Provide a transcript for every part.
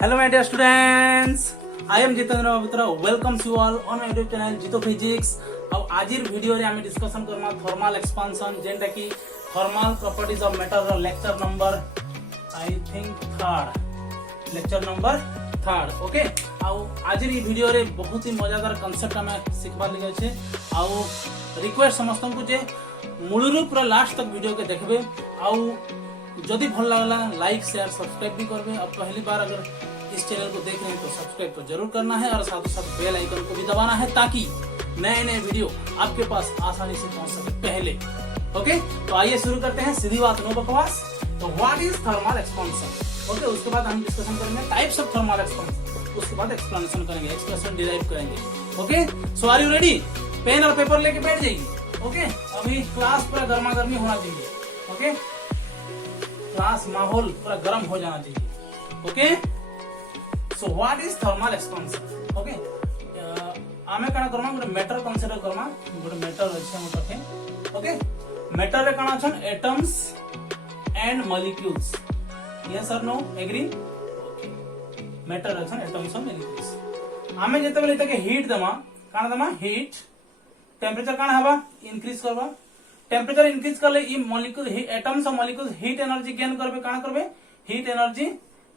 Hello my dear students, I am Jitendra Babitra. Welcomes you all on my YouTube channel Jito Physics. अब आज video रे आमे discussion करमा thermal expansion जेंटा की थर्मल प्रॉपर्टीज ऑफ मैटर रो lecture number I think third okay. आउ आज री वीडियो रे बहुत ही मजेदार कांसेप्ट हमें सिखबार लगे छे। आउ रिक्वेस्ट समस्त को जे मूलरू पूरा लास्ट तक वीडियो के देखबे। आउ जदि भल लागला लाइक शेयर सब्सक्राइब भी करबे। अब पहली बार अगर इस चैनल को देख रहे हैं तो सब्सक्राइब तो जरूर करना है और साथ ही साथ बेल आइकन को भी दबाना है ताकि नए नए वीडियो आपके पास आसानी से पहुंच सके पहले। ओके, तो आइए शुरू करते हैं, सीधी बात नो बकवास। तो what is thermal expansion? Okay, उसके बाद हम डिस्कशन करेंगे टाइप्स ऑफ थर्मल एक्सपांशन, उसके बाद एक्सप्लेनेशन करेंगे, एक्सप्रेशन डिराइव करेंगे। Okay, so are you ready? Pen और पेपर लेके बैठ जाइए। ओके, अभी क्लास पूरा गर्मा गर्मी होना चाहिए। ओके, क्लास माहौल पूरा गर्म हो जाना चाहिए। Okay, so what is thermal expansion? Okay, आमे काना करमा गोटे मैटर कंसीडर करमा। गोटे मैटर अछि हम पाखे। ओके, मैटर रे काना छन एटम्स एंड मॉलिक्यूल्स। यस और नो? एग्री? मैटर रे छन एटम्स और मॉलिक्यूल्स। आमे जते बेले तके हीट दमा, काना दमा हीट, टेंपरेचर काना हवा इंक्रीज करबा। टेंपरेचर इंक्रीज करले ई मॉलिक्यूल एटम्स और मॉलिक्यूल्स हीट एनर्जी गेन करबे। काना करबे? हीट एनर्जी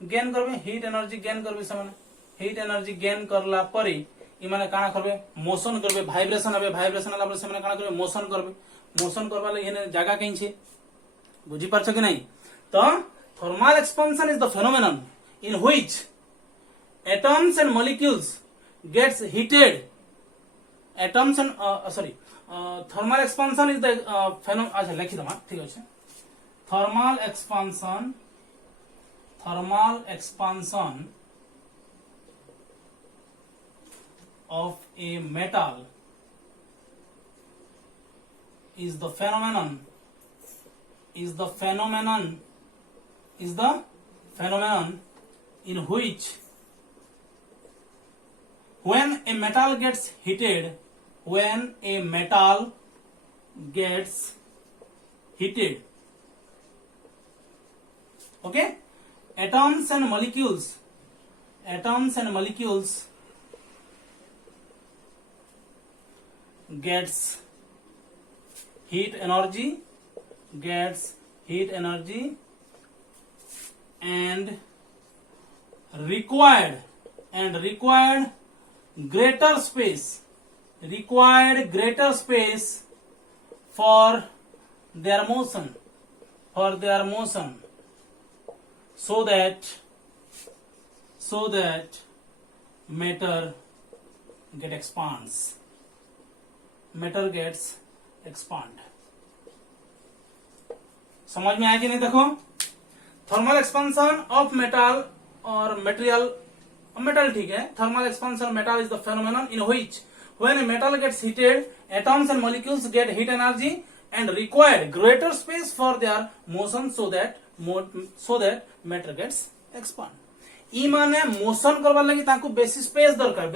गेन करबे। हीट एनर्जी गेन करबे समान। हीट एनर्जी गेन करला परे ई माने काना करबे? मोशन करबे, वाइब्रेशन हबे। वाइब्रेशन आला परे से माने काना करबे? मोशन करबे। मोशन करबा ले हेने जगह कहीं छे, बुझी पारछ कि नहीं? तो thermal expansion is the phenomenon in which atoms and molecules gets heated. Atoms and thermal expansion is the phenomenon. अच्छा लिखि दमा, ठीक अछि। thermal expansion of a metal is the phenomenon in which when a metal gets heated, okay, atoms and molecules gets heat energy and required greater space for their motion so that matter gets expand। समझ में आया कि नहीं? देखो, thermal expansion of metal और material, metal ठीक है। thermal expansion of metal is the phenomenon in which when a metal gets heated, atoms and molecules get heat energy and required greater space for their motion so that matter gets expand। ई माने motion करबा लागि ताकू बेसी space दरकार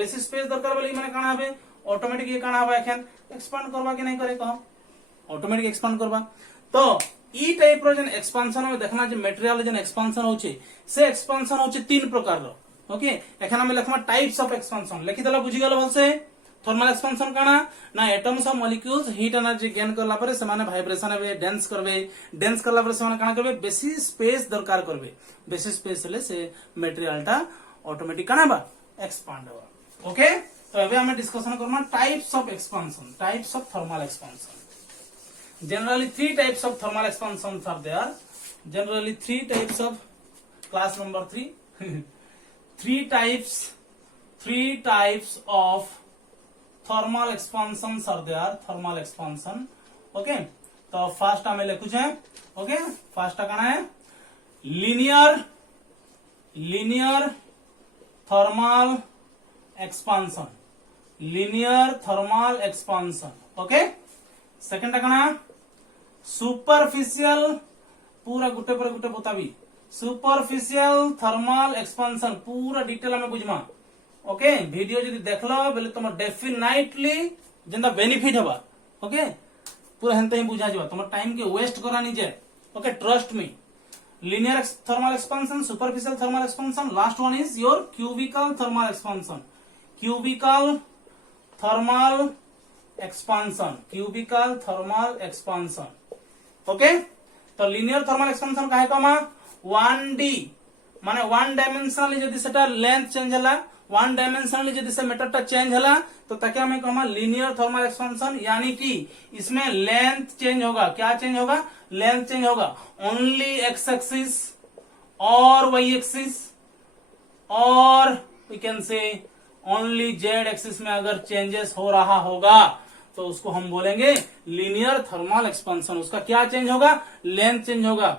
बोले माने काना हबे? ऑटोमेटिक ये काना हबा एखन एक्सपांड करबा कि नहीं करे कहो? ऑटोमेटिक एक्सपांड करबा। तो ई टाइप रो जन एक्सपांशन में देखना जे मटेरियल जन एक्सपांशन होचे, से एक्सपांशन होचे तीन प्रकार रो। ओके, एखन हम लिखमा टाइप्स ऑफ एक्सपांशन। लिखि देला, बुझी गेल भलसे? थर्मल एक्सपांशन काना ना एटम्स और मॉलिक्यूल्स हीट एनर्जी गेन करला परे समाने वाइब्रेशन हबे, डेंस करला परे समाने काना करबे? बेसी स्पेस दरकार करबे। बेसी स्पेस ले से मटेरियलटा ऑटोमेटिक काना बा एक्सपांड होबा। ओके, तो अबे हम डिस्कशन करमा types of expansion, types of thermal expansion. Generally three types of thermal expansion are there. Generally three types of, class number 3 three types of thermal expansions are there, thermal expansion। Okay, तो first हमें लिखु छे। Okay, first काना है? linear thermal expansion। Okay, second काना? superficial, पूरा गुटे पर गुटे बताबी। सुपरफिशियल थर्मल एक्सपांशन पूरा डिटेल में बुझमा। ओके, वीडियो जदि देखलो बेले तुम डेफिनेटली जेंदा बेनिफिट हबा। ओके, पूरा हेनते ही बुझा जबा, तुम टाइम के वेस्ट करा नहीं जाए। Okay, trust me. linear thermal expansion, superficial thermal expansion. Last one is your cubical thermal expansion. Cubical thermal expansion. Cubical thermal expansion. Okay, तो लिनियर थर्मल एक्सपेंशन काहे कमा 1D माने वन डायमेंशनली जदि सेटा लेंथ चेंज होला, one dimensionally जदि से मेथडटा change होला तो ताकि हमें कमा लिनियर थर्मल एक्सपेंशन, यानी कि इसमें लेंथ चेंज होगा। क्या चेंज होगा? लेंथ चेंज होगा। ओनली एक्स एक्सिस और वाई एक्सिस और we can say only Z axis में अगर चेंजेस हो रहा होगा तो उसको हम बोलेंगे लीनियर थर्मल एक्सपेंशन। उसका क्या चेंज होगा? लेंथ चेंज होगा।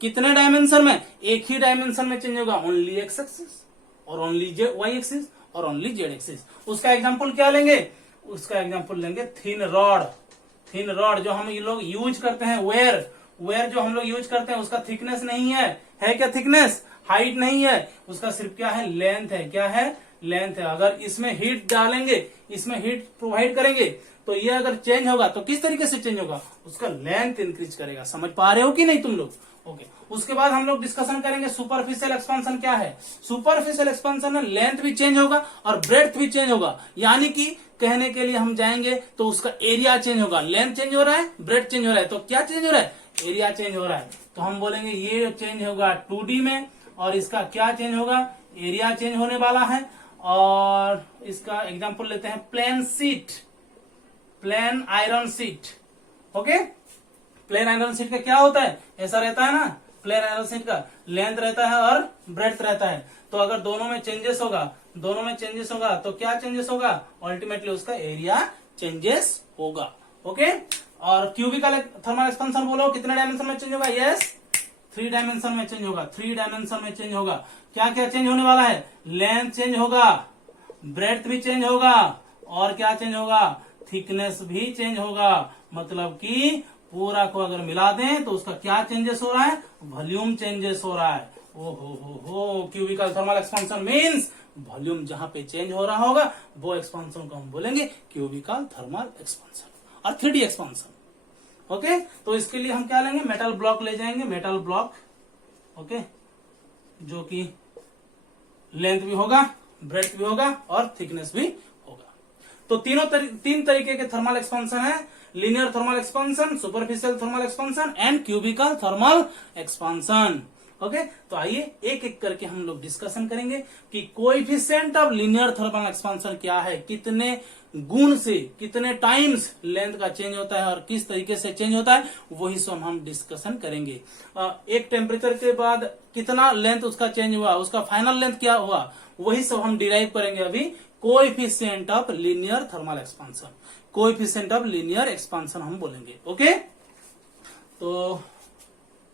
कितने डायमेंशन में? एक ही डायमेंशन में चेंज होगा। ओनली एक्स एक्सिस और ओनली वाई एक्सिस और ओनली जेड एक्सिस। उसका एग्जांपल क्या लेंगे? उसका एग्जांपल लेंगे थिन रॉड। थिन रॉड जो हम ये लोग यूज करते हैं, वेयर जो हम लोग यूज करते हैं उसका थिकनेस नहीं है क्या थिकनेस? हाइट नहीं है, उसका सिर्फ क्या है? लेंथ है। क्या है? लेंथ है। अगर इसमें हीट डालेंगे, इसमें हीट प्रोवाइड करेंगे तो ये अगर चेंज होगा तो किस तरीके से चेंज होगा? उसका लेंथ इंक्रीज करेगा। समझ पा रहे हो कि नहीं तुम लोग? ओके, उसके बाद हम लोग डिस्कशन करेंगे सुपरफिशियल एक्सपेंशन क्या है। सुपरफिशियल एक्सपेंशन में लेंथ भी चेंज होगा और ब्रेड्थ भी चेंज होगा, यानी कि कहने के लिए हम जाएंगे तो उसका एरिया चेंज होगा। लेंथ चेंज हो रहा है, ब्रेड्थ चेंज हो रहा है, तो क्या चेंज हो रहा है? एरिया चेंज हो रहा है। तो हम बोलेंगे ये चेंज होगा 2D में और इसका क्या चेंज होगा? एरिया चेंज होने वाला है। और इसका एग्जाम्पल लेते हैं plane sheet, plane iron sheet. Okay, plane iron sheet का क्या होता है? ऐसा रहता है ना, प्लेन आयरन सीट का लेंथ रहता है और ब्रेड्थ रहता है। तो अगर दोनों में चेंजेस होगा तो क्या चेंजेस होगा? अल्टीमेटली उसका एरिया चेंजेस होगा। ओके, और क्यूबिकल थर्मल एक्सपेंशन बोलो कितने डायमेंशन में चेंज होगा? यस, 3 डायमेंशन में चेंज होगा। 3 डायमेंशन में चेंज होगा। क्या क्या चेंज होने वाला है? लेंथ चेंज होगा, ब्रेड्थ भी चेंज होगा और क्या चेंज होगा? थिकनेस भी चेंज होगा। मतलब कि पूरा को अगर मिला दें तो उसका क्या चेंजेस हो रहा है? वॉल्यूम चेंजेस हो रहा है। ओ cubical thermal expansion means volume जहां पे चेंज हो रहा होगा वो एक्सपेंशन को हम बोलेंगे क्यूबिकल थर्मल एक्सपेंशन। और 3D एक्सपेंशन। ओके, तो इसके लिए हम क्या लेंगे? मेटल ब्लॉक ले जाएंगे, मेटल ब्लॉक। ओके, जो कि लेंथ भी होगा, ब्रेड्थ भी होगा और थिकनेस भी होगा। तो तीन तरीके के थर्मल एक्सपेंशन है, linear thermal expansion, superficial thermal expansion and cubical thermal expansion. Okay, तो आइए एक एक करके हम लोग डिस्कशन करेंगे कि coefficient of linear thermal expansion क्या है, कितने गुण से, कितने टाइम्स लेंथ का चेंज होता है और किस तरीके से चेंज होता है, वही सब हम डिस्कशन करेंगे। एक टेम्परेचर के बाद कितना लेंथ उसका चेंज हुआ, उसका फाइनल लेंथ क्या हुआ, वही सब हम डिराइव करेंगे अभी। Coefficient of linear thermal expansion, coefficient of linear expansion हम बोलेंगे। ओके, तो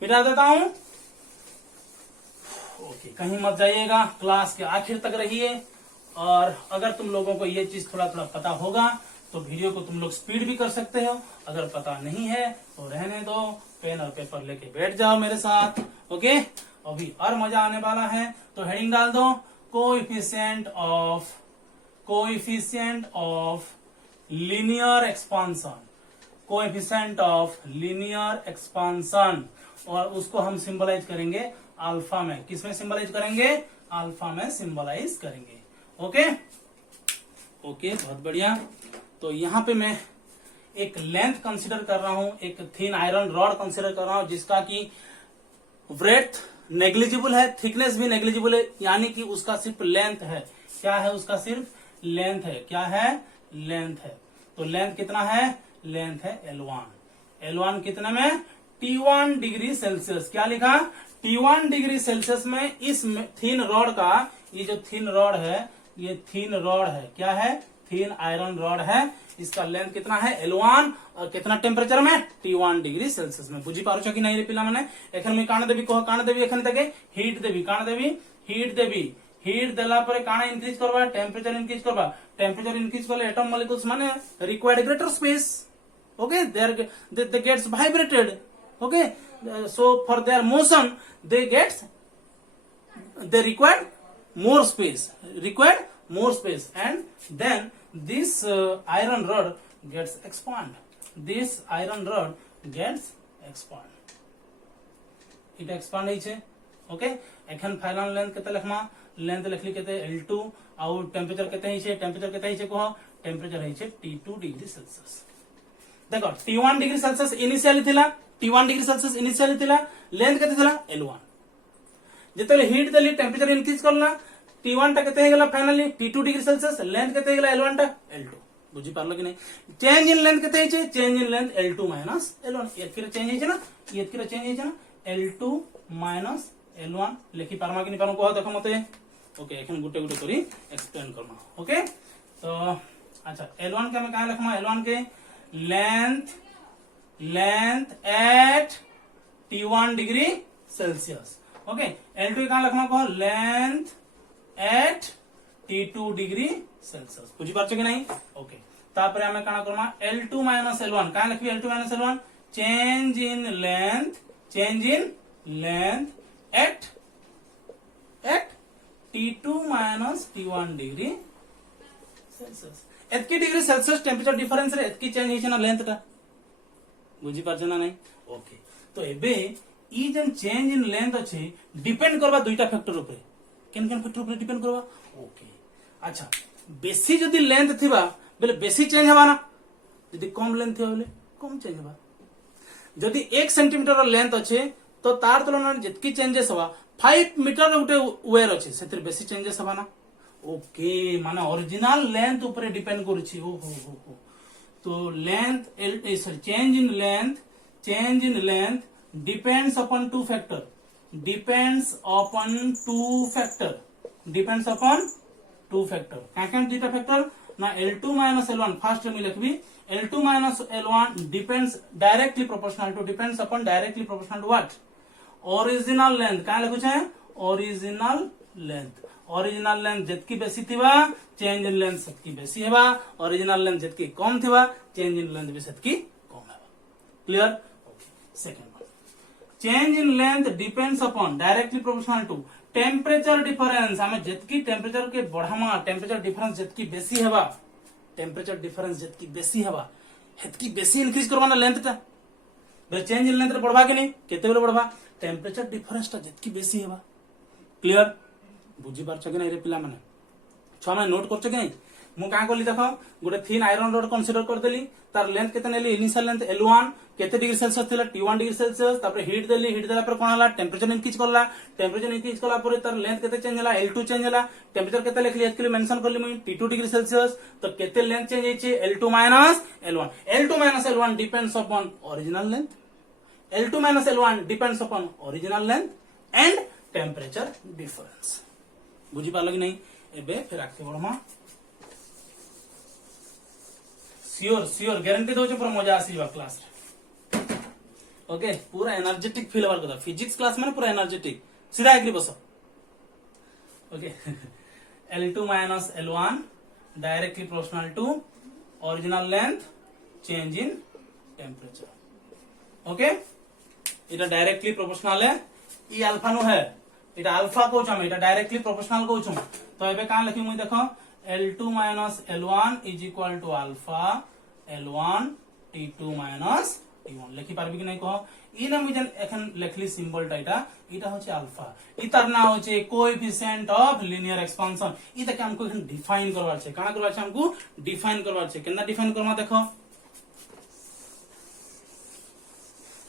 मिटा देता हूं। ओके, कहीं मत जाइएगा, क्लास के आखिर तक रहिए। और अगर तुम लोगों को ये चीज थोड़ा थोड़ा पता होगा तो वीडियो को तुम लोग स्पीड भी कर सकते हो। अगर पता नहीं है तो रहने दो, पेन और पेपर लेके बैठ जाओ मेरे साथ। ओके, अभी और मजा आने वाला है। तो हेडिंग डाल दो coefficient of linear expansion, coefficient of linear expansion. और उसको हम सिंबलाइज करेंगे अल्फा में। किसमें सिंबलाइज करेंगे? अल्फा में सिंबलाइज करेंगे। ओके, बहुत बढ़िया। तो यहां पे मैं एक लेंथ कंसीडर कर रहा हूं, एक थिन आयरन रॉड कंसीडर कर रहा हूं जिसका कि ब्रेड्थ नेग्लिजिबल है, थिकनेस भी नेग्लिजिबल है, यानी कि उसका सिर्फ लेंथ है। क्या है? उसका सिर्फ लेंथ है। क्या है? लेंथ है। तो लेंथ कितना है? लेंथ है L1। L1 कितने में? T1 degree Celsius. क्या लिखा? T1 डिग्री सेल्सियस में इस थिन रॉड का, ये जो थिन रॉड है, ये थिन रॉड है। क्या है? थिन आयरन रॉड है। इसका लेंथ कितना है? L1 और कितना टेम्परेचर में? T1 डिग्री सेल्सियस में। बुझी पारुछ कि नहीं रे पिला माने? एखन मैं काण देबी कह, काण देबी एखन तक हीट देबी, काण देबी हीट देबी। हीट देला परे काण इंक्रीज करबा? टेम्परेचर इंक्रीज करबा। टेम्परेचर इंक्रीज करले एटम मॉलिक्यूल्स माने required greater space. Okay, they gets vibrated. Okay, so for their motion they require more space, and then this iron rod gets expand. इटा expand होइछे okay एखन final length केते लिखमा length लिखली केते L2 आउ temperature केते होइछे कह temperature होइछे T2 degree Celsius देखो T1 degree Celsius initially थिला लेंथ केते थिला L1 जेतले हीट देली टेम्परेचर इंक्रीज करला T1 टा केते हेगला finally T2 degree Celsius length केते हेगला L1 टा L2 बुझी पारलो कि नहीं चेंज इन लेंथ केते हेचे change in length L2 minus L1 एतकिरे चेंज हेचे ना एतकिरे चेंज हेचे ना L2 माइनस L1 लिखि पारमा कि नि पारम कह देखो मते ओके एखन गुटे गुटे करी एक्सप्लेन करना ओके तो अच्छा L1 के हम कहां लिखमा L1 के length at T1 degree Celsius okay L2 कहां लिखमा कह length at T2 degree Celsius बुझी पारछ कि नहीं ओके तापर हमें काना करमा L2 माइनस L1 कहां लिखबी L2 minus L1 change in length at T2 minus T1 degree Celsius एतकी डिग्री सेल्सियस टेम्परेचर डिफरेंस रे एतकी चेंज हेछे ना लेंथ टा बुझी पारछ ना नहीं ओके तो एबे ई जन चेंज इन लेंथ अछि डिपेंड करबा दुईटा फैक्टर ऊपर केन फैक्टर ऊपर डिपेंड करबा ओके अच्छा बेसी जदी लेंथ थिबा बेले बेसी चेंज हबा ना जदी कम लेंथ थिबा बेले कम चेंज हबा जदी 1 सेंटीमीटर लेंथ अछि तो तार तुलना जतकी चेंजेस हबा 5 मीटर उटे वेयर अछि सेतिर बेसी चेंजेस हबा ना ओके माने ओरिजिनल लेंथ ऊपर डिपेंड करूछि ओ हो तो length sorry change in length depends upon two factor काके दुईटा फैक्टर ना L2 माइनस L1 फर्स्ट में लिखबी L2 minus L1 depends directly proportional to what original length का लिखु छै ओरिजिनल लेंथ जतकी बेसी थिबा चेंज इन लेंथ सेतकी बेसी हेबा ओरिजिनल लेंथ जतकी कम थिबा चेंज इन लेंथ भी सेतकी कम हेबा clear okay second change in length depends upon directly proportional to temperature difference हमें जतकी टेम्परेचर के बढ़ामा टेम्परेचर डिफरेंस जतकी बेसी हेबा हेतकी बेसी इंक्रीज करबा ना लेंथ टा बे चेंज इन लेंथ रे बढ़बा कि नहीं केते बेले बढ़बा टेम्परेचर डिफरेंस टा जतकी बेसी हेबा क्लियर बुझी पारछ कि नहीं रे पिला माने छ माने नोट करछ कि नहीं मु का करली देखो गोटे थिन आयरन रॉड कंसीडर कर देली तार लेंथ केते नेली इनिशियल लेंथ L1 केते डिग्री सेल्सियस थिला T1 डिग्री सेल्सियस तापर हीट देला पर कोन हला टेम्परेचर इंक्रीज करला पर तार लेंथ केते चेंज हला L2 चेंज हला टेम्परेचर केते लिखली एत के लिए मेंशन करली मुई T2 डिग्री सेल्सियस तो केते लेंथ चेंज हेछि L2 minus L1 depends upon original length and temperature difference बुझी पारल कि नहीं एबे फिर आके बढ़मा सियोर गारंटी दोचे पूरा मजा आसीबा क्लास रे ओके पूरा एनर्जेटिक फील हबार कथा फिजिक्स क्लास माने पूरा एनर्जेटिक सीधा एकली बस okay L2 minus L1 directly proportional to original length change in temperature okay इटा डायरेक्टली प्रोपोर्शनल है ई अल्फा नु है इटा अल्फा कहूछ हम इटा डायरेक्टली प्रोपोर्शनल कहूछ तो एबे का लिखि मुई देखो L2 minus L1 is equal to alpha L1 T2 minus T1 लिखि पारबी कि नहीं कह ई ना मुई जन एखन लिखली सिंबल टाइटा इटा होचे अल्फा इतर ना होचे कोएफिशिएंट ऑफ लीनियर एक्सपेंशन ई तके हमको एखन डिफाइन करवार छे काना करवार छे हमको डिफाइन करवार छे केना डिफाइन करमा देखो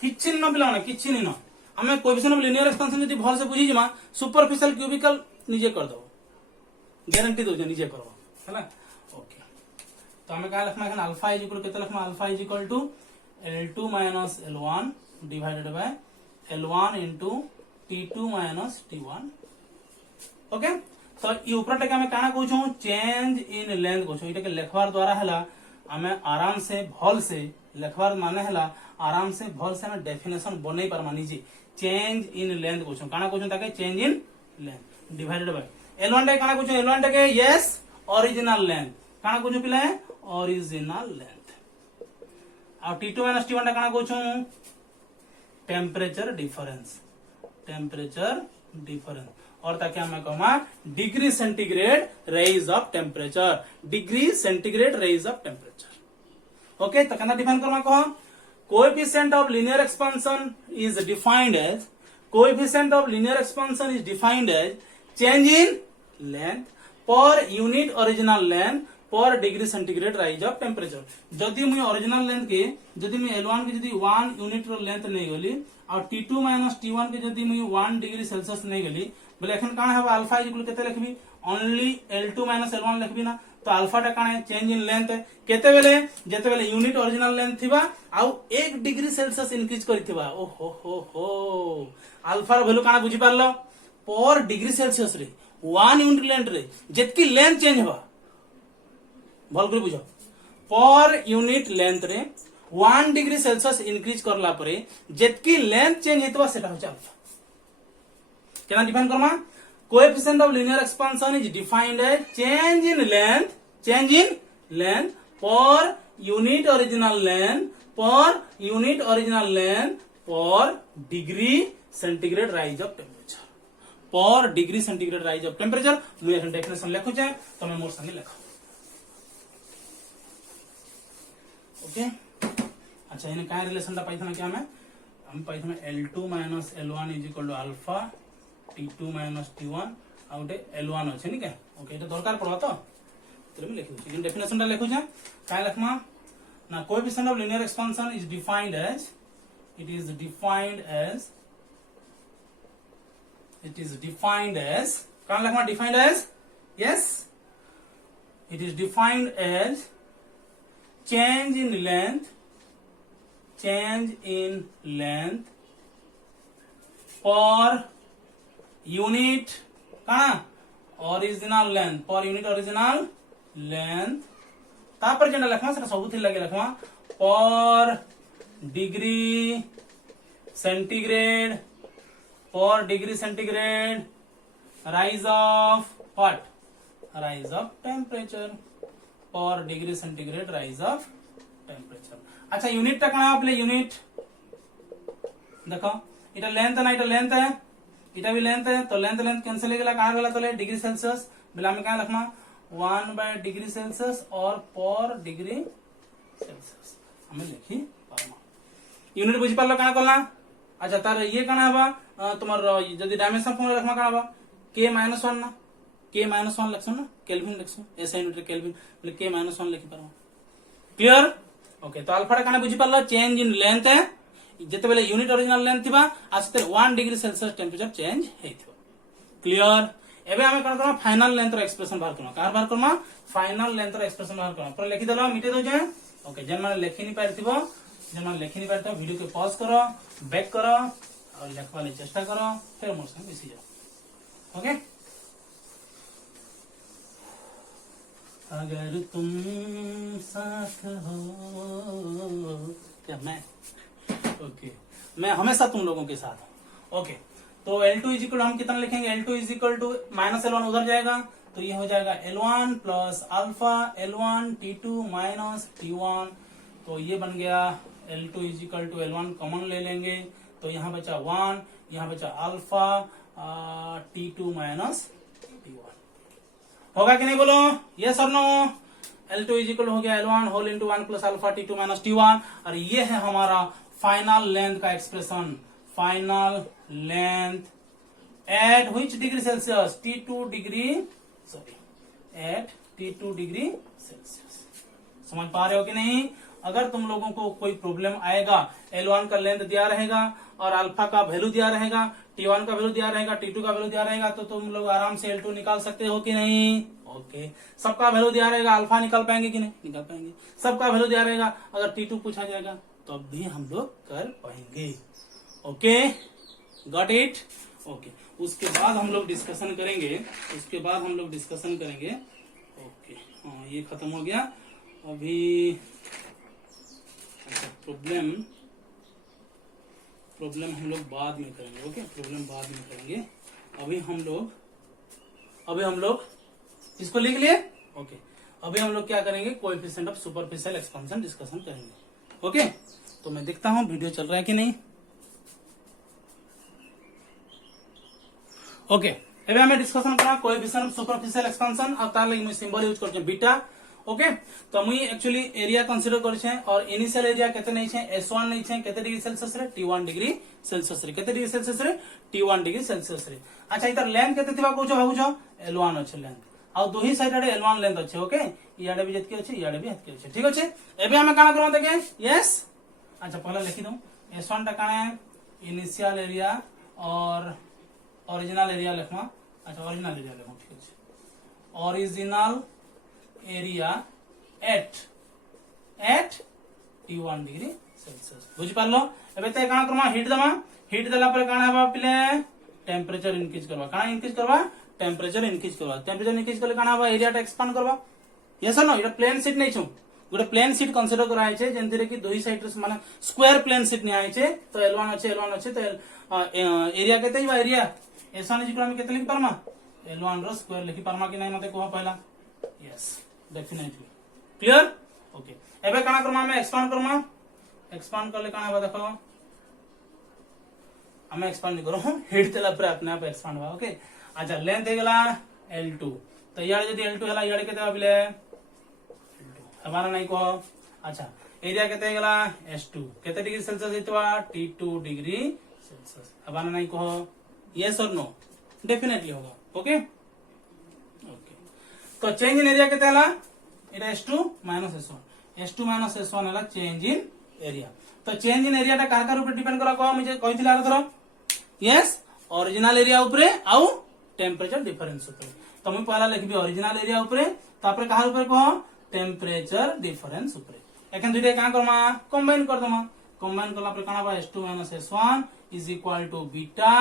किछि न पिला ना किछि नि न हमें कोएफिशिएंट ऑफ लीनियर एक्सपेंशन यदि भल से बुझी जमा सुपरफिशियल क्यूबिकल निजे कर दो गारंटी दो निजे करबो हैला ओके तो हमें का लिखना है अल्फा इज इक्वल केते लिखना alpha is equal to L2 minus L1 divided by L1 into T2 minus T1 okay तो ई ऊपर टके हमें काना कहू छु चेंज इन लेंथ कहू छु इटा के लिखवार द्वारा हला हमें आराम से भल से लिखवार माने हला आराम से भल से हमें डेफिनेशन बनै पर मानी जी चेंज इन लेंथ कहू छु काना कहू छु ताके change in length divided by L1 टा काना कहू छु L1 टा के यस ओरिजिनल लेंथ काना कहू छु पिला ओरिजिनल लेंथ आ T2 माइनस T1 टा काना कहू छु टेम्परेचर डिफरेंस और ताकि हमें कहमा degree centigrade rise of temperature okay तो कहना डिफाइन करमा कहो coefficient of linear expansion is defined as coefficient of linear expansion is defined as change in length per unit original length per degree centigrade rise of temperature. जदि मुझे original length के जदि मैं L1 के जदि 1 unit length नहीं गली और T2 माइनस T1 के जदि मुझे 1 डिग्री सेल्सियस नहीं गली बोले एखन काना है अल्फा इक्वल केते लिखबी ओनली L2 माइनस L1 लिखबी ना तो अल्फा टा काना है चेंज इन लेंथ केते बेले जेते बेले यूनिट ओरिजिनल लेंथ थिबा आउ 1 डिग्री सेल्सियस इंक्रीज करिथिबा ओ हो अल्फा रो वैल्यू काना बुझी पारलो पर डिग्री सेल्सियस रे 1 यूनिट लेंथ रे जेतकी लेंथ चेंज होबा भल कर बुझ पर यूनिट लेंथ रे 1 डिग्री सेल्सियस इंक्रीज करला परे जेतकी लेंथ चेंज हेतबा सेटा होचा अल्फा केना डिफाइन करमा coefficient of linear expansion is defined as change in length per unit original length per degree centigrade rise of temperature per degree centigrade rise of temperature मुझे एखन definition लिखु छे तमे मोर संगे लिखो ओके अच्छा इन काय रिलेशन ता पाइथन क्या हम पाइथन L2 minus L1 is equal to alpha T2 minus T1 आ उटे L1 अछि नि के ओके एटा दरकार पड़ो तो तरे में लिखि छी इन डेफिनेशन ता लिखु छ काय लिखमा ना coefficient of linear expansion is defined as it is defined as कहां लिखमा defined as yes it is defined as change in length per unit original length तापर जेना लिखमा सेटा सबुथि लगे लिखमा per degree centigrade rise of temperature per degree centigrade rise of temperature. अच्छा यूनिट टा कणा आपले यूनिट देखो इटा लेंथ ना इटा लेंथ है इटा भी लेंथ है तो लेंथ कैंसिल हो गेला कहां गेला तो डिग्री सेल्सियस बेला में क्या लिखना 1 बाय डिग्री सेल्सियस और पर डिग्री सेल्सियस हमें लिखी पारमा यूनिट बुझी पारलो काना करला। अच्छा तार ये काना हबा तुम्हार जदी डायमेंशन फॉर्म रखमा काना हबा k -1 ना k -1 लिखसु ना केल्विन लिखसु ऐसा यूनिट केल्विन बोले k -1 लिखि पारमा क्लियर ओके तो अल्फा काना बुझी पारलो चेंज इन लेंथ है जते बेले यूनिट ओरिजिनल लेंथ थिबा आस्ते 1 डिग्री सेल्सियस टेम्परेचर चेंज हेथिबो क्लियर। एबे हमें कोन करमा फाइनल लेंथ रो एक्सप्रेशन बाहर करमा कार बाहर करमा फाइनल लेंथ रो एक्सप्रेशन बाहर करमा पर लिखि देलो मिटे दो जे ओके जन माने लिखि नि पारथिबो जन माने लिखि नि पारथिबो वीडियो के पॉज करो बैक करो और लिखवा ले चेष्टा करो फिर मोर संग मिसी जाओ ओके। अगर तुम साथ हो क्या मैं ओके मैं हमेशा तुम लोगों के साथ हूं ओके। तो L2 इज इक्वल हम कितना लिखेंगे L2 is equal to minus L1 उधर जाएगा तो ये हो जाएगा L1 plus alpha L1 T2 minus T1 तो ये बन गया L2 is equal to L1 common ले लेंगे तो यहाँ बचा 1 यहाँ बचा अल्फा T2 माइनस T1 होगा कि नहीं बोलो यस और नो। L2 इज इक्वल हो गया L1 whole into 1 plus alpha T2 minus T1 और ये है हमारा फाइनल लेंथ का expression final length at which degree Celsius T2 degree at T2 degree Celsius. समझ पा रहे हो कि नहीं। अगर तुम लोगों को कोई प्रॉब्लम आएगा L1 का लेंथ दिया रहेगा और अल्फा का वैल्यू दिया रहेगा T1 का वैल्यू दिया रहेगा T2 का वैल्यू दिया रहेगा तो तुम लोग आराम से L2 निकाल सकते हो कि नहीं ओके। सबका वैल्यू दिया रहेगा अल्फा निकाल पाएंगे कि नहीं निकाल पाएंगे। सबका वैल्यू दिया रहेगा अगर T2 पूछा जाएगा तो अब भी हम लोग कर पाएंगे ओके गॉट इट ओके। उसके बाद हम लोग डिस्कशन करेंगे ओके हाँ ये खत्म हो गया अभी। प्रॉब्लम हम लोग बाद में करेंगे ओके प्रॉब्लम बाद में करेंगे। अभी हम लोग इसको लिख लिए ओके। अभी हम लोग क्या करेंगे coefficient of superficial expansion discussion करेंगे ओके। तो मैं देखता हूं वीडियो चल रहा है कि नहीं ओके। एबे हमें डिस्कशन करा कोएफिशिएंट ऑफ सुपरफिशियल एक्सपेंशन और तार लगी मैं सिंबल यूज करछे बीटा ओके तो मुई एक्चुअली एरिया कंसीडर कर और इनिशियल एरिया केते नहीं छे S1 नहीं छे केते डिग्री सेल्सियस रे T1 डिग्री सेल्सियस रे केते डिग्री सेल्सियस रे T1 डिग्री सेल्सियस रे अच्छा इधर लेंथ केते थिबा कहू भाबुछ L1 अच्छे लेंथ आ दो ही साइड रे L1 लेंथ अच्छे ओके इयाडे भी जतके अच्छे इयाडे भी हतके अच्छे ठीक अच्छे एबे हम काना करम देखे यस अच्छा पहले लिखि दऊ S1 टा काना इनिशियल एरिया और ओरिजिनल एरिया लिखमा अच्छा ओरिजिनल एरिया लिखो ठीक अच्छे original area at T1 degree Celsius बुझी पारलो एबे ते काना करमा हीट देला पर काना हेबा पिले टेम्परेचर इंक्रीज करबा काना इंक्रीज करबा टेम्परेचर इंक्रीज करले काना हेबा एरिया टा एक्सपांड करबा यस और नो इटा प्लेन शीट नै छु गोटे प्लेन शीट कंसीडर कराय छे जेंति रे कि दुई साइड रे माने स्क्वायर प्लेन शीट नै आइ छे तो L1 अच्छे तो एरिया केते बा एरिया S1 इक्वल हम केते लिख पारमा L1 रो स्क्वायर लिखि पारमा कि नै मते कहो पहला यस डेफिनेटली क्लियर ओके एबे काना करमा हम एक्सपांड करले काना बा देखो हम एक्सपांड नहीं करो हिट देला पर अपने आप एक्सपांड हुआ ओके अच्छा लेंथ हे गेला L2 तो यार यदि L2 हला यार केते बिले L2 हमारा नहीं को अच्छा एरिया केते गेला S2 केते डिग्री सेल्सियस हितवा T2 डिग्री सेल्सियस हमारा नहीं को यस और नो डेफिनेटली होगा ओके ओके तो चेंज इन एरिया केते हला इटा S2 - S1 हला चेंज इन एरिया तो चेंज इन एरिया टा काका ऊपर डिपेंड करा को मुझे कहिथिला आरो थरो यस ओरिजिनल एरिया ऊपर आउ टेम्परेचर डिफरेंस ऊपर तो मैं पहला लिखबी ओरिजिनल एरिया ऊपर तापर कहा ऊपर कहो टेम्परेचर डिफरेंस ऊपर एखन दुइटा का करमा कंबाइन कर दमा कंबाइन करला पर काना बा S2 - S1 is equal to beta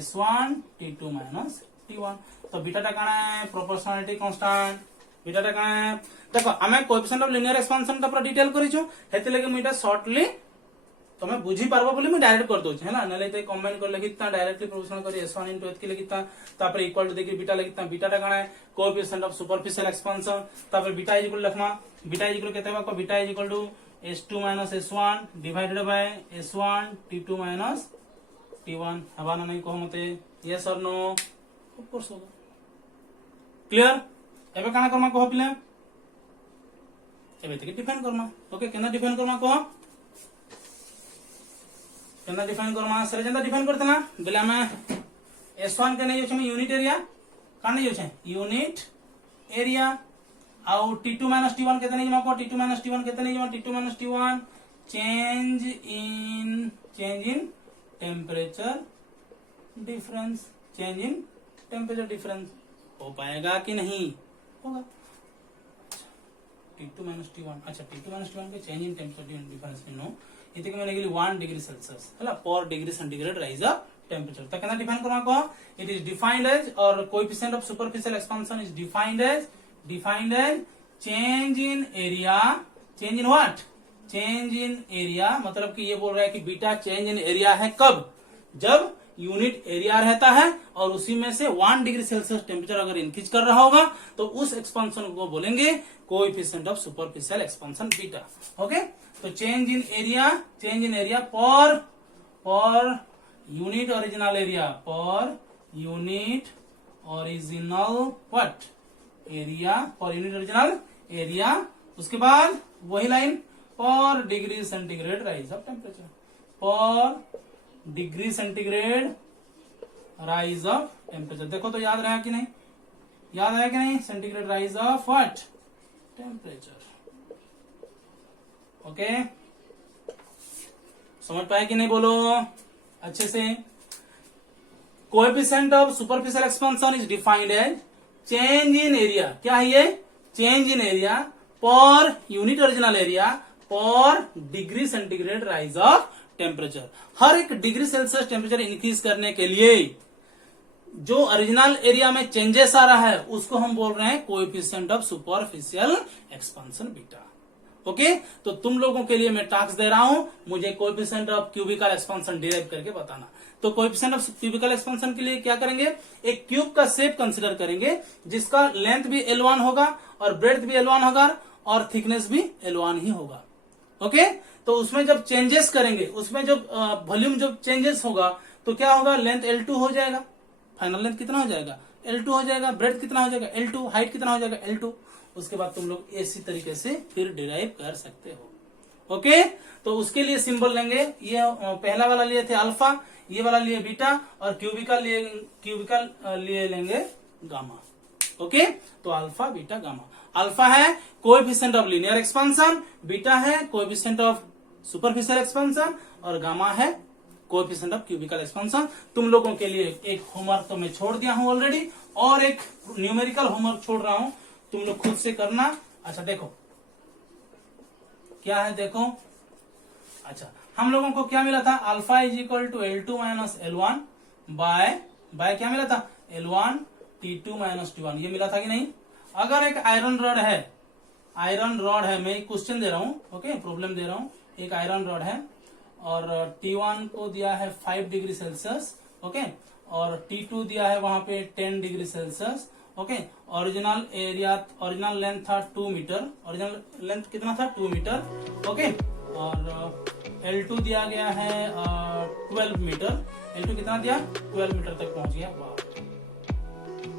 S1 T2 - T1 तो बीटा टा काना है प्रोपोर्शनलिटी कांस्टेंट बीटा टा काना है देखो हमें कोएफिशिएंट ऑफ लीनियर एक्सपेंशन ता पूरा डिटेल करिछु हेते लगे मुइटा शॉर्टली तमे बुझी पारबो बोली मैं डायरेक्ट कर दउ है ना नले ते कंबाइन कर लगिता डायरेक्टली प्रोपोर्शनल करी S1 * H के लगिता तापर इक्वल टू देखि बीटा लगिता बीटा टा काना है कोएफिशिएंट ऑफ सुपरफिशियल एक्सपेंशन तापर बीटा इज इक्वल लखमा बीटा इज इक्वल केते बा को beta is equal to S2 - S1 divided by S1 T2 - T1 हवाना नहीं को मते यस और नो ऑफ कोर्स होगा क्लियर एबे काना करमा को पिले एबे तक डिफाइन करमा ओके केना डिफाइन करमा को केना डिफाइन करमा सरे जंदा डिफाइन करतना बेले हमें S1 के नहीं होछे यूनिट एरिया का नहीं होछे यूनिट एरिया आउ T2 - T1 केते नहीं जमा को T2 - T1 केते नहीं जमा T2 - T1 change in temperature difference change in temperature difference हो पाएगा कि नहीं होगा T2 - T1 अच्छा T2 - T1 के change in temperature difference no इते के माने गेली 1 डिग्री सेल्सियस हला पर degree centigrade rise up temperature त केना डिफाइन करमा को इट इज डिफाइंड एज और coefficient of superficial expansion is defined as change in area change in what change in area मतलब कि ये बोल रहा है कि बीटा चेंज इन एरिया है कब जब यूनिट एरिया रहता है और उसी में से 1 डिग्री सेल्सियस टेम्परेचर अगर इंक्रीज कर रहा होगा तो उस एक्सपेंशन को बोलेंगे coefficient of superficial expansion beta okay तो change in area per unit original area per unit original what area per unit original area उसके बाद वही लाइन पर degree centigrade rise of temperature per degree centigrade rise of temperature देखो तो याद रहा कि नहीं centigrade rise of what temperature okay समझ पाए कि नहीं बोलो अच्छे से coefficient of superficial expansion is defined as change in area क्या है ये change in area per unit original area per degree centigrade rise of temperature हर एक डिग्री सेल्सियस टेम्परेचर इंक्रीज करने के लिए जो ओरिजिनल एरिया में चेंजेस आ रहा है उसको हम बोल रहे हैं coefficient of superficial expansion beta okay तो तुम लोगों के लिए मैं टास्क दे रहा हूं मुझे coefficient of cubicle expansion derive करके बताना तो कोएफिशिएंट ऑफ क्यूबिकल एक्सपेंशन के लिए क्या करेंगे एक क्यूब का शेप कंसीडर करेंगे जिसका लेंथ भी L1 होगा और ब्रेड्थ भी L1 होगा और थिकनेस भी L1 ही होगा ओके तो उसमें जब चेंजेस करेंगे उसमें जब वॉल्यूम जब चेंजेस होगा तो क्या होगा लेंथ L2 हो जाएगा फाइनल लेंथ कितना हो जाएगा, L2 हो जाएगा। ब्रेथ कितना हो जाएगा, L2। हाइट कितना हो जाएगा, L2। उसके बाद तुम लोग इसी तरीके से फिर डिराइव कर सकते हो। ओके, तो उसके लिए सिंबल लेंगे, ये पहला वाला लिए थे अल्फा, ये वाला लिए बीटा, और क्यूबिकल लिए लेंगे गामा। ओके, तो अल्फा बीटा गामा। अल्फा है coefficient of linear expansion, beta है कोएफिशिएंट ऑफ सुपरफिशियल एक्सपेंशन, और गामा है कोएफिशिएंट ऑफ क्यूबिकल एक्सपेंशन। तुम लोगों के लिए एक होमवर्क तो मैं छोड़ दिया हूं ऑलरेडी, और एक न्यूमेरिकल होमवर्क छोड़ रहा हूं, तुम लोग खुद से करना। अच्छा देखो क्या है, देखो अच्छा हम लोगों को क्या मिला था, alpha is equal to L2 minus L1 by क्या मिला था, L1 T2 माइनस T1, ये मिला था कि नहीं। अगर एक आयरन रॉड है, मैं एक क्वेश्चन दे रहा हूं, ओके प्रॉब्लम दे रहा हूं। एक आयरन रॉड है और T1 को दिया है 5 डिग्री सेल्सियस, ओके, और T2 दिया है वहां पे 10 degree Celsius, okay. Original length था 2 मीटर, ओरिजिनल लेंथ कितना था 2 मीटर, ओके। और L2 दिया गया है 12 मीटर, L2 कितना दिया 12 मीटर तक पहुंच गया, वाह,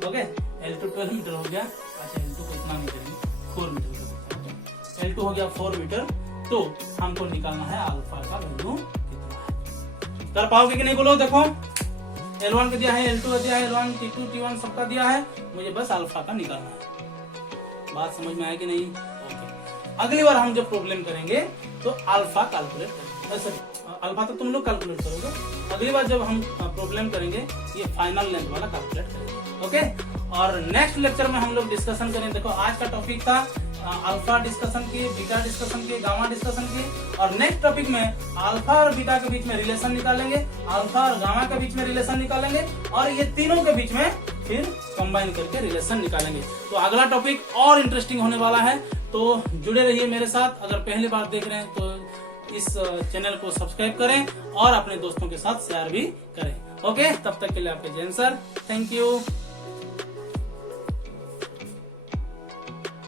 ओके। L2 12 मीटर हो गया। अच्छा L2 को इतना नहीं करेंगे, 4 मीटर का L2 हो गया 4 मीटर। तो हमको निकालना है अल्फा का वैल्यू कितना है, कर पाओगे कि नहीं बोलो। देखो L1 का दिया है, L2 का दिया है, L1 T2 T1 सबका दिया है, मुझे बस अल्फा का निकालना है। बात समझ में आया कि नहीं, ओके। अगली बार हम जब प्रॉब्लम करेंगे तो अल्फा कैलकुलेट करेंगे, सॉरी अल्फा तो तुम लोग कैलकुलेट करोगे। अगली बार जब हम प्रॉब्लम करेंगे ये फाइनल लेंथ वाला कैलकुलेट करेंगे, ओके। और नेक्स्ट लेक्चर में हम लोग डिस्कशन करेंगे। देखो आज का टॉपिक था अल्फा डिस्कशन की, बीटा डिस्कशन की, गामा डिस्कशन की, और नेक्स्ट टॉपिक में अल्फा और बीटा के बीच में रिलेशन निकालेंगे, अल्फा और गामा के बीच में रिलेशन निकालेंगे, और ये तीनों के बीच में फिर कंबाइन करके रिलेशन निकालेंगे। तो अगला टॉपिक और इंटरेस्टिंग होने वाला है, तो जुड़े रहिए मेरे साथ। अगर पहली बार देख रहे हैं तो इस चैनल को सब्सक्राइब करें और अपने दोस्तों के साथ शेयर भी करें, ओके। तब तक के लिए आपके जैन सर, थैंक यू।